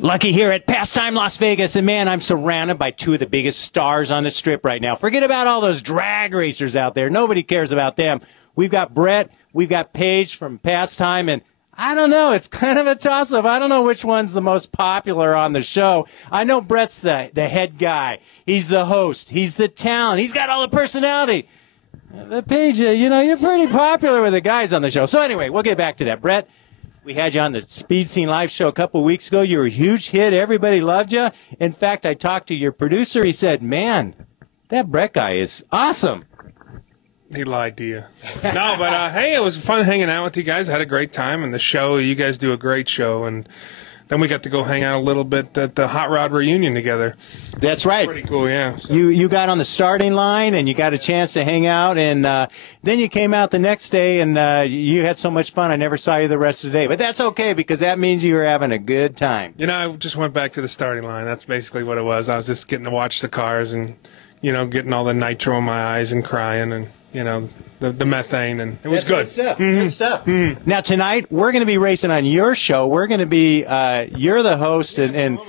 Lucky here at Passtime Las Vegas, and man, I'm surrounded by two of the biggest stars on the strip right now. Forget about all those drag racers out there. Nobody cares about them. We've got Brett, we've got Paige from Passtime, and I don't know, it's kind of a toss-up. I don't know which one's the most popular on the show. I know Brett's the head guy. He's the host. He's the talent. He's got all the personality. But Paige, you're pretty popular with the guys on the show. So anyway, we'll get back to that. Brett, we had you on the Speed Scene Live show a couple weeks ago. You were a huge hit. Everybody loved you. In fact, I talked to your producer. He said, man, that Brett guy is awesome. He lied to you. No, but hey, it was fun hanging out with you guys. I had a great time, and the show, you guys do a great show, and then we got to go hang out a little bit at the Hot Rod reunion together. That's right. Pretty cool, yeah. So. You got on the starting line, and you got a chance to hang out, and then you came out the next day, and you had so much fun, I never saw you the rest of the day. But that's okay, because that means you were having a good time. I just went back to the starting line. That's basically what it was. I was just getting to watch the cars and, getting all the nitro in my eyes and crying and, the methane, and it was good. Good stuff. Good stuff. Now, tonight, we're going to be racing on your show. We're going to be, you're the host, and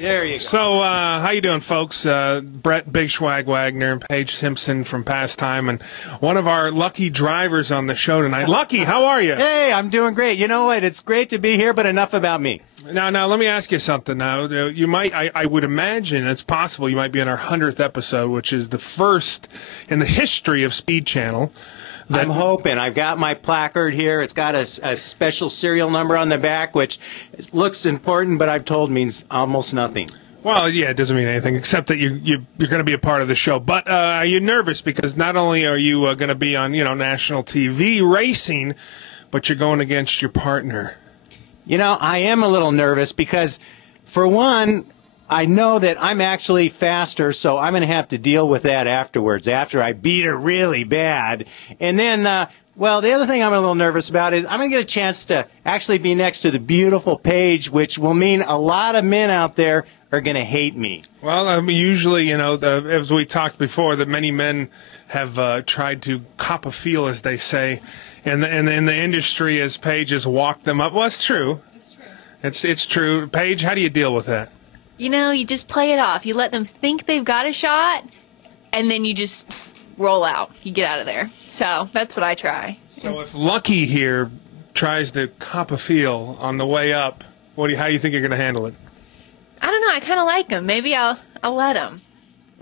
there you go. So, how you doing, folks? Brett Big Schwag Wagner and Paige Simpson from Passtime, and one of our lucky drivers on the show tonight. Lucky, how are you? Hey, I'm doing great. You know what? It's great to be here, but enough about me. Now, let me ask you something. Now, you might, I would imagine it's possible you might be on our 100th episode, which is the first in the history of Speed Channel. I'm hoping. I've got my placard here. It's got a special serial number on the back, which looks important, but I've told means almost nothing. Well, yeah, it doesn't mean anything except that you're going to be a part of the show. But are you nervous? Because not only are you going to be on national TV racing, but you're going against your partner. I am a little nervous because, for one, I know that I'm actually faster, so I'm going to have to deal with that afterwards, after I beat her really bad. And then, the other thing I'm a little nervous about is I'm going to get a chance to actually be next to the beautiful Paige, which will mean a lot of men out there are going to hate me. Well, usually, as we talked before, that many men have tried to cop a feel, as they say, in the industry as Paige has walked them up. Well, it's true. It's true. It's true. Paige, how do you deal with that? You just play it off. You let them think they've got a shot, and then you just roll out. You get out of there. So that's what I try. So if Lucky here tries to cop a feel on the way up, how do you think you're going to handle it? I don't know. I kind of like him. Maybe I'll let him.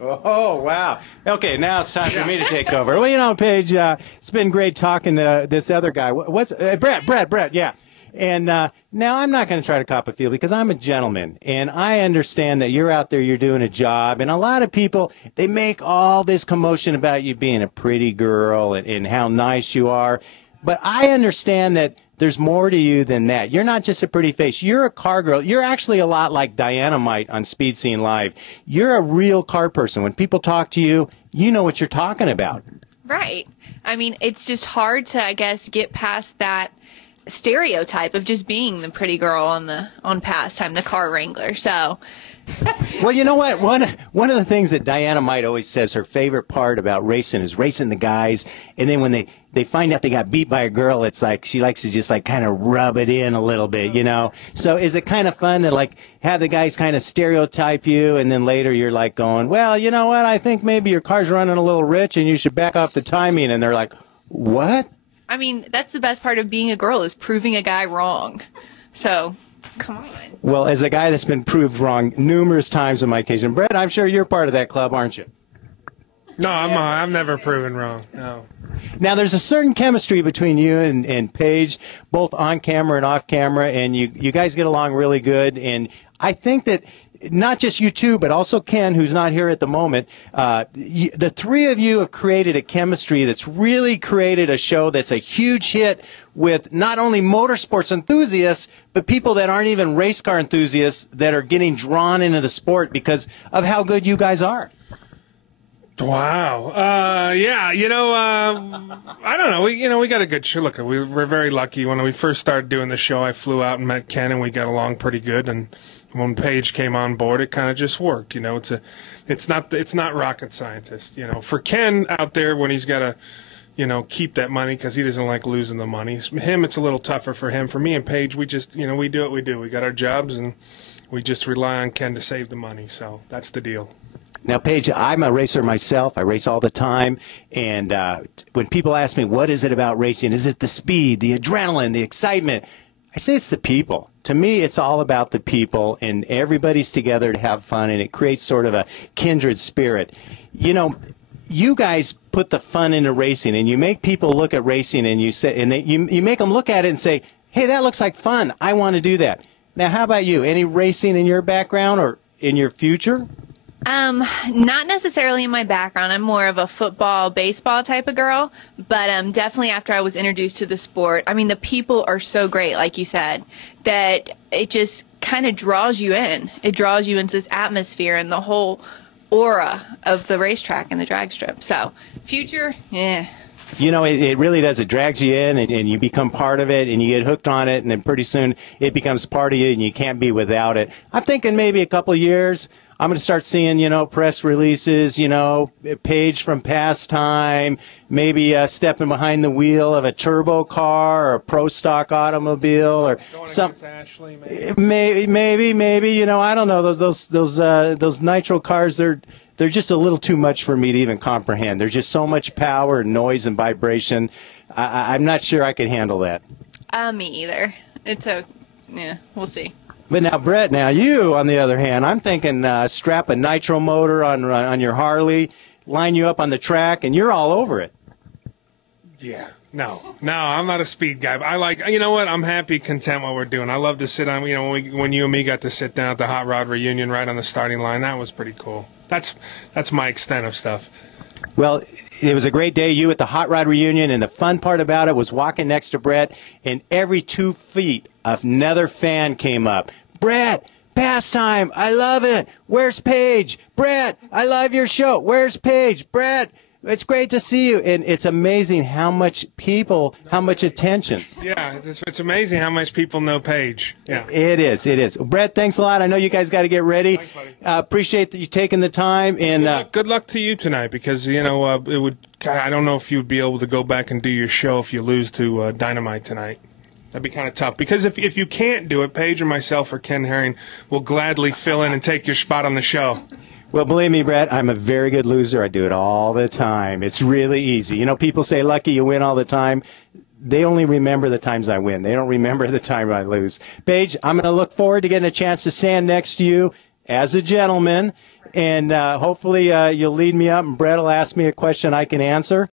Oh, wow. Okay, now it's time for me to take over. Well, Paige, it's been great talking to this other guy. What's Brett, yeah. And now I'm not going to try to cop a feel because I'm a gentleman, and I understand that you're out there, you're doing a job, and a lot of people, they make all this commotion about you being a pretty girl and how nice you are. But I understand that there's more to you than that. You're not just a pretty face. You're a car girl. You're actually a lot like Dynamite on Speed Scene Live. You're a real car person. When people talk to you, you know what you're talking about. Right. I mean, it's just hard to, I guess, get past that stereotype of just being the pretty girl on Passtime, the car wrangler. So, well, you know what? One of the things that Diana Might always says her favorite part about racing is racing the guys, and then when they find out they got beat by a girl, it's like she likes to just kind of rub it in a little bit, So is it kind of fun to have the guys kind of stereotype you, and then later you're going, well, you know what? I think maybe your car's running a little rich, and you should back off the timing, and they're like, what? I mean, that's the best part of being a girl is proving a guy wrong. So, come on. Well, as a guy that's been proved wrong numerous times on my occasion, Brett, I'm sure you're part of that club, aren't you? No, I'm never proven wrong. No. Now, there's a certain chemistry between you and Paige, both on camera and off camera, and you guys get along really good. And I think that not just you two, but also Ken, who's not here at the moment, the three of you have created a chemistry that's really created a show that's a huge hit with not only motorsports enthusiasts, but people that aren't even race car enthusiasts that are getting drawn into the sport because of how good you guys are. Wow. Yeah. I don't know. We got a good show. Look, we were very lucky when we first started doing the show. I flew out and met Ken, and we got along pretty good. And when Paige came on board, it kind of just worked. It's not rocket scientist. For Ken out there when he's got a keep that money because he doesn't like losing the money. Him, it's a little tougher for him. For me and Paige, we just, we do what we do. We got our jobs, and we just rely on Ken to save the money. So that's the deal. Now, Paige, I'm a racer myself. I race all the time. And when people ask me, what is it about racing? Is it the speed, the adrenaline, the excitement? I say it's the people. To me, it's all about the people, and everybody's together to have fun, and it creates sort of a kindred spirit. You guys put the fun into racing, and you make people look at racing, and you make them look at it and say, hey, that looks like fun. I want to do that. Now, how about you? Any racing in your background or in your future? Not necessarily in my background. I'm more of a football, baseball type of girl, but definitely after I was introduced to the sport, I mean, the people are so great, like you said, that it just kind of draws you in. It draws you into this atmosphere and the whole aura of the racetrack and the drag strip. So, future, yeah. It really does. It drags you in, and you become part of it, and you get hooked on it, and then pretty soon it becomes part of you, and you can't be without it. I'm thinking maybe a couple of years, I'm going to start seeing, press releases, Paige from Passtime, maybe stepping behind the wheel of a turbo car or a pro stock automobile or something. Ashley, maybe, I don't know. Those nitro cars, they're just a little too much for me to even comprehend. There's just so much power and noise and vibration. I'm not sure I could handle that. Me either. We'll see. But now, Brett, you, on the other hand, I'm thinking strap a nitro motor on your Harley, line you up on the track, and you're all over it. Yeah. No, I'm not a speed guy. But I like, what? I'm happy, content what we're doing. I love to sit on, when you and me got to sit down at the Hot Rod reunion right on the starting line, that was pretty cool. That's my extent of stuff. Well, it was a great day, you at the Hot Rod reunion, and the fun part about it was walking next to Brett, and every 2 feet another fan came up. Brett, Passtime, I love it. Where's Paige? Brett, I love your show. Where's Paige? Brett, it's great to see you. And it's amazing how much attention. Yeah, it's amazing how much people know Paige. Yeah. It is. Brett, thanks a lot. I know you guys got to get ready. Thanks, buddy. Appreciate that you taking the time. And good luck to you tonight because, it would. I don't know if you'd be able to go back and do your show if you lose to Dynamite tonight. That'd be kind of tough because if you can't do it, Paige or myself or Ken Herring will gladly fill in and take your spot on the show. Well, believe me, Brett, I'm a very good loser. I do it all the time. It's really easy. People say, Lucky, you win all the time. They only remember the times I win. They don't remember the time I lose. Paige, I'm going to look forward to getting a chance to stand next to you as a gentleman, and hopefully you'll lead me up, and Brett will ask me a question I can answer.